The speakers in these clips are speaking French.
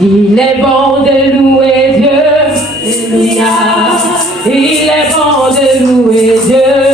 Il est bon de louer Dieu, Alléluia. Il est bon de louer Dieu.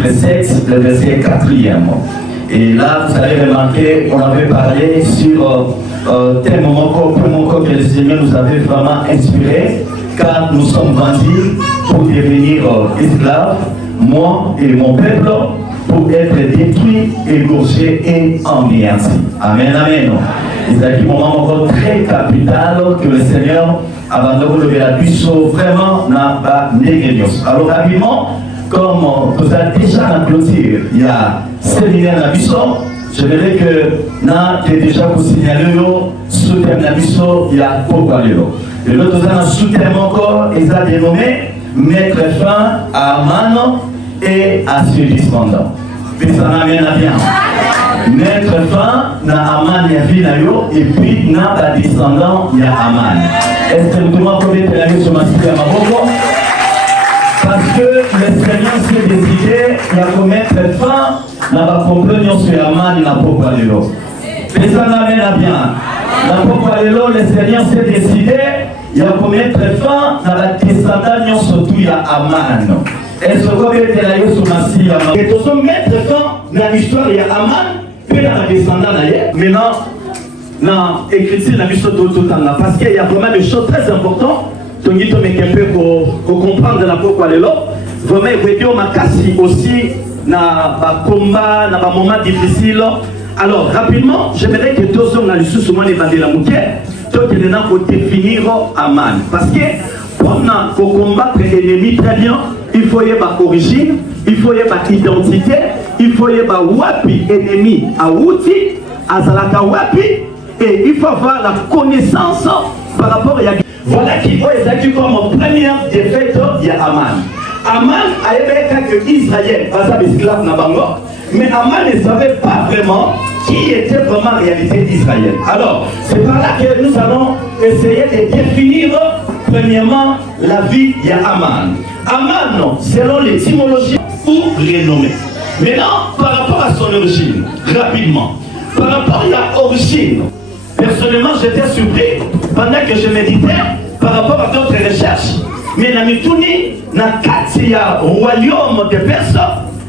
chapitre 7, le verset 4e. Et là, vous allez remarquer, on avait parlé sur tel moment que le Seigneur nous avait vraiment inspiré, car nous sommes vendus pour devenir esclaves, moi et mon peuple, pour être détruits, égorgés et anéantis. Amen, amen. C'est un moment encore très capital que le Seigneur, avant de lever la puissance, vraiment n'a pas négligé. Alors, rapidement, comme vous avez déjà la clôture, il y a séminaire la puissance, j'aimerais que n'a déjà vous signaler sous thème la puissance, il y a pourquoi le l'autre sous thème encore, il a dénommé mettre fin à Aman et à ce descendant. Mais ça m'amène à bien. Mettre fin à Aman et puis n'a pas descendant, il y a Aman. Est-ce que tout le monde peut être sur ma cité à Maroko? Parce que le Seigneur s'est décidé à mettre fin à la compagnie sur Aman et la Pokwalelo. Mais ça m'amène à bien. La Pokwalelo, le Seigneur s'est décidé à mettre fin à la descendance surtout à Aman. Est-ce que vous avez été là sur ma cité à Maroko? Et tout ça mettre fin à l'histoire de Aman. Puis dans la descendance d'ailleurs, maintenant, dans l'écriture, la mission de tout temps, parce qu'il y a vraiment des choses très importantes, pour comprendre la pourquoi les lots, vraiment, il y a aussi dans le combat, dans les moments difficiles. Alors, rapidement, j'aimerais que tous on a le sous moi les bandits la mouquette, tout est là pour définir Aman. Parce que pour combattre l'ennemi très bien, il faut y avoir origine, il faut y avoir identité, il faut y avoir wapi ennemi à outi, à zalaka wapi, et il faut avoir la connaissance par rapport à voilà qui est exactement comme première défaite, il y a Aman. Aman a été que Israël, pas ça esclave na bango, mais Aman ne savait pas vraiment qui était vraiment la réalité d'Israël. Alors, c'est par là que nous allons essayer de définir premièrement la vie de Aman. Aman, selon l'étymologie, pour renommer. Maintenant, par rapport à son origine, rapidement, par rapport à l'origine, personnellement, j'étais surpris pendant que je méditais par rapport à d'autres recherches. Mais dans Mitouni, dans le royaume de personnes,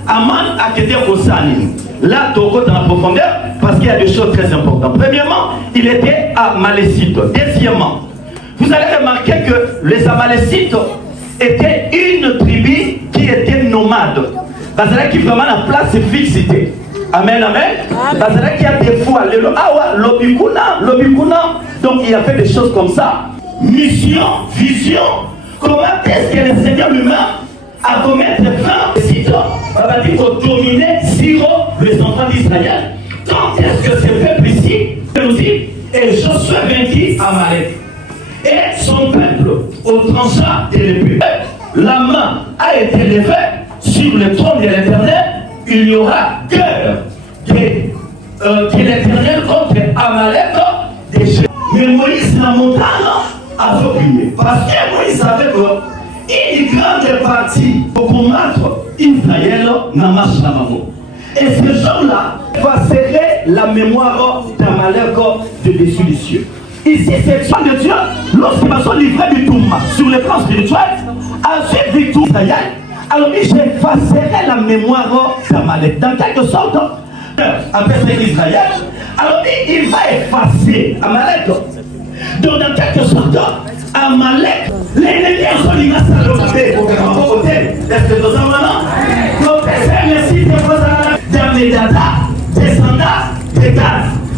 Aman a été au Sani. Là, dans la profondeur, parce qu'il y a des choses très importantes. Premièrement, il était Amalécite. Deuxièmement, vous allez remarquer que les Amalécites étaient une tribu qui était nomade. Parce que vraiment la place est fixée. Amen, amen. Parce qu'il y a des fois, l'obikuna. Donc il y a fait des choses comme ça. Mission, vision. Comment est-ce que le Seigneur lui-même a commettre fin au site pour dominer sur les enfants d'Israël? Quand est-ce que ce peuple ici nous dit, et Josué vainquit Amalek et son peuple au tranchant de l'épée, la main a été levée sur le trône de l'Éternel, il y aura guerre de l'Éternel contre Amalek des Jésus. Mais Moïse la montagne a oublié. Parce que Moïse savait qu'une grande partie pour combattre Israël n'a marche la maman. Et ce jour-là va serrer la mémoire d'Amalek de dessus des cieux. Ici, c'est le de Dieu, lorsqu'ils sont livrés du Touma sur le plan spirituel, ensuite victoire d'Israël. Alors, j'effacerai la mémoire d'Amalek. Dans quelque sorte, après c'est Israël, alors il va effacer Amalek. Donc, dans quelque sorte, Amalek, l'ennemi a solide à salopé pour faire un bon côté. Est-ce que nous avons maintenant? Donc, merci de vos derniers data, descendants, d'état.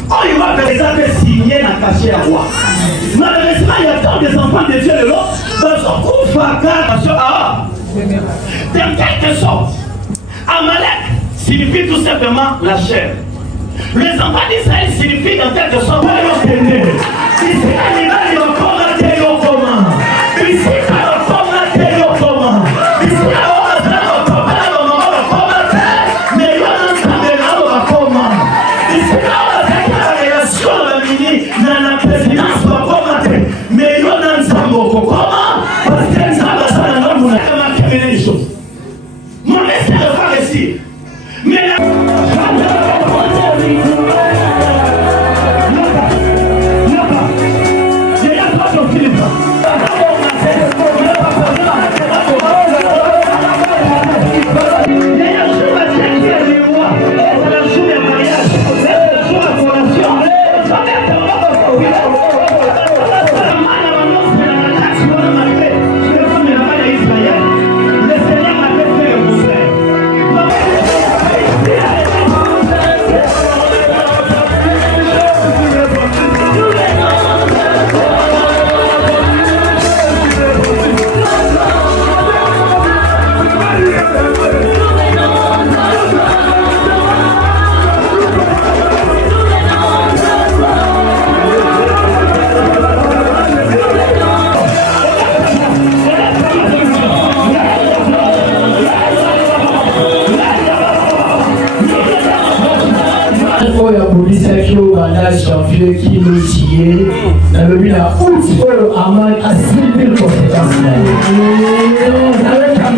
Oh, il va par exemple signer la cachée à roi. Malheureusement, il y a tant des enfants de Dieu de l'eau, dans son coup, attention à dans quelque sorte, Amalek signifie tout simplement la chair. Les enfants d'Israël signifient dans quelque sorte Dieu qui nous tient. Dans le but à outre, à Sylvie, pour cette année. Avec un